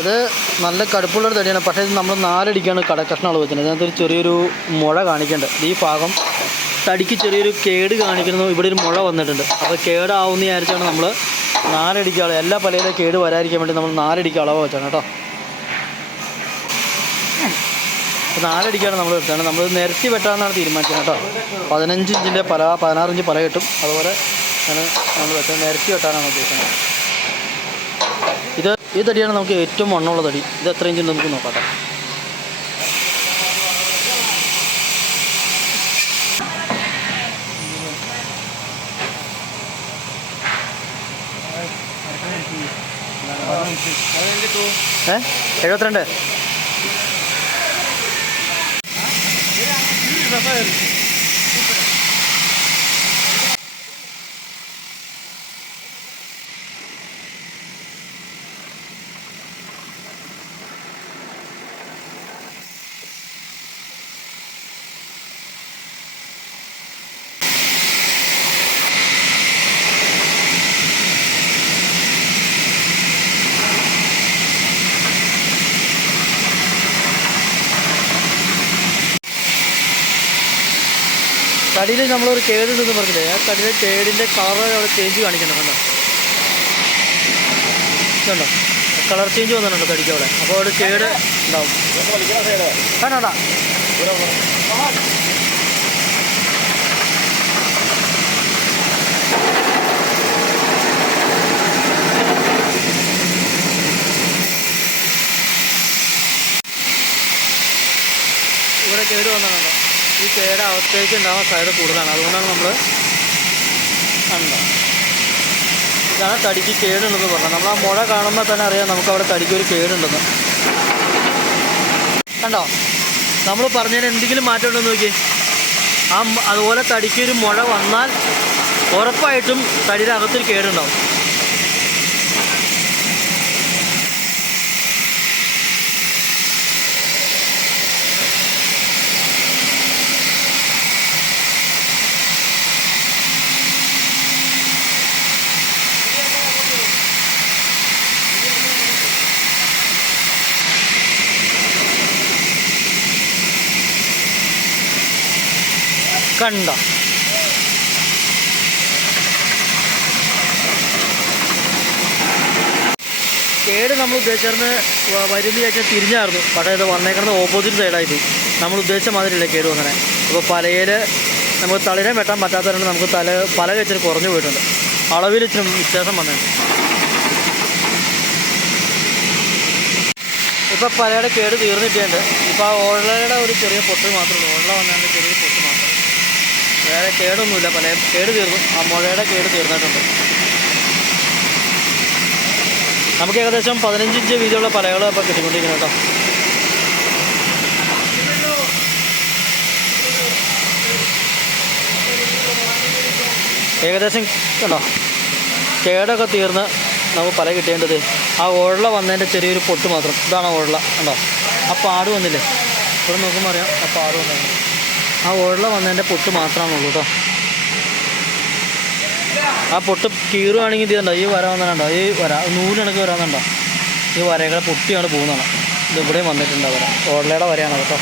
ഇത് നല്ല കടുപ്പുള്ളൊരു തടിയാണ്. പക്ഷേ ഇത് നമ്മൾ നാലടിക്കാണ് കടക്കഷ്ണങ്ങൾ അതിനകത്ത് ഒരു ചെറിയൊരു മുഴ കാണിക്കേണ്ടത് ഈ ഭാഗം തടിക്ക് ചെറിയൊരു കേട് കാണിക്കുന്നു. ഇവിടെ ഒരു മുഴ വന്നിട്ടുണ്ട്. അപ്പോൾ കേടാവുന്ന വിചാരിച്ചാണ് നമ്മൾ നാലടിക്ക് അളവ് എല്ലാ പലയിലും കേട് വരാതിരിക്കാൻ വേണ്ടി നമ്മൾ നാലടിക്ക് അളവ് വെച്ചാണ് കേട്ടോ. നാലടിക്കാണ് നമ്മൾ എടുത്തത്. നമ്മൾ നിരത്തി വെട്ടാമെന്നാണ് തീരുമാനിച്ചത് കേട്ടോ. പതിനഞ്ച് ഇഞ്ചിന്റെ പല പതിനാറ് ഇഞ്ച് പല കിട്ടും. അതുപോലെ നമ്മൾ വെച്ചത്. നിരത്തി വെട്ടാനാണ് ഉദ്ദേശിക്കുന്നത് ഇത് ഈ തടിയാണ് നമുക്ക് ഏറ്റവും മണ്ണുള്ള തടി. ഇത് എത്ര ഇഞ്ചുണ്ട് നമുക്ക് നോക്കാം ഏ? എഴുപത്തിരണ്ട്? തടിയിൽ നമ്മളൊരു കേടുണ്ടെന്ന് പറഞ്ഞില്ലേ? ആ തടിയിലെ കേടിന്റെ കളർ അവിടെ ചേഞ്ച് കാണിക്കുന്നുണ്ടോ ഇതുണ്ടോ കളർ ചേഞ്ച് വന്നിട്ടുണ്ടോ തടിക്ക് അവിടെ. അപ്പോൾ അവിടെ കേട് ഉണ്ടാവും. കാണാടാ ഇവിടെ കേട് വന്നിട്ടുണ്ടോ. ഈ കേട് അകത്തേക്ക് ഉണ്ടാവാൻ സാധ്യത കൂടുതലാണ്. അതുകൊണ്ടാണ് നമ്മൾ കണ്ടത്. ഇതാണ് തടിക്ക് കേടുണ്ടെന്ന് പറഞ്ഞത്. നമ്മൾ ആ മുഴ കാണുമ്പോൾ തന്നെ അറിയാം നമുക്ക് അവിടെ തടിക്ക് ഒരു കേടുണ്ടെന്ന്. കണ്ടോ? നമ്മൾ പറഞ്ഞതിന് എന്തെങ്കിലും മാറ്റം ഉണ്ടോ നോക്കി ആ അതുപോലെ തടിക്ക് ഒരു മുഴ വന്നാൽ ഉറപ്പായിട്ടും തടിയുടെ അകത്തൊരു കേടുണ്ടാവും. കണ്ടോ. കേട് നമ്മൾ ഉദ്ദേശിച്ചിരുന്ന വരുന്ന ചേച്ചൻ തിരിഞ്ഞായിരുന്നു. പക്ഷേ ഇത് വന്നേക്കുന്നത് ഓപ്പോസിറ്റ് സൈഡായി പോയി നമ്മൾ ഉദ്ദേശിച്ച മാതിരിയില്ല കേട് വന്നനെ. അപ്പോൾ പലയിൽ നമുക്ക് തളിരം വെട്ടാൻ പറ്റാത്തതുകൊണ്ട് നമുക്ക് തല പല വെച്ചിട്ട് കുറഞ്ഞു പോയിട്ടുണ്ട്. അളവിൽ ഇച്ചിരി വ്യത്യാസം വന്നിട്ടുണ്ട് ഇപ്പോൾ പലയുടെ കേട് തീർന്നിട്ടുണ്ട്. ഇപ്പോൾ ആ ഓളയുടെ ഒരു ചെറിയ പൊട്ട് മാത്രമേ ഉള്ളൂ. ഓള വന്നതിന്റെ ചെറിയ പൊട്ട് മാത്രം വേറെ കേടൊന്നുമില്ല. പല കേട് തീർന്നു. ആ മുഴയുടെ കേട് തീർന്നിട്ടുണ്ട്. നമുക്ക് ഏകദേശം പതിനഞ്ച് ഇഞ്ച് വീതിയുള്ള പലകൾ ഇപ്പോൾ കിട്ടിക്കൊണ്ടിരിക്കുന്നത് കേട്ടോ. ഏകദേശം കണ്ടോ? കേടൊക്കെ തീർന്ന് നമുക്ക് പല കിട്ടേണ്ടത് ആ ഉഴള വന്നതിന്റെ ചെറിയൊരു പൊട്ട് മാത്രം. ഇതാണ് ഉഴള കേട്ടോ കണ്ടോ? ആ പാട് വന്നില്ലേ? ഇവിടെ നോക്കുമ്പോൾ അറിയാം ആ പാട് വന്നത് ആ ഉഴല വന്നതിന്റെ പൊട്ട് മാത്രമാണുള്ളൂ കേട്ടോ. ആ പൊട്ട് കീറുകയാണെങ്കിൽ ഇത് കണ്ടോ? ഈ വര വന്നിട്ടുണ്ടോ? ഈ വര നൂലിണക്ക് വരാന്നുണ്ടോ ഈ വരകളെ പൊട്ടിയാണ് പോകുന്നതാണ് ഇത് ഇവിടെയും വന്നിട്ടുണ്ട് വര. ഓടലയുടെ വരയാണ് കേട്ടോ.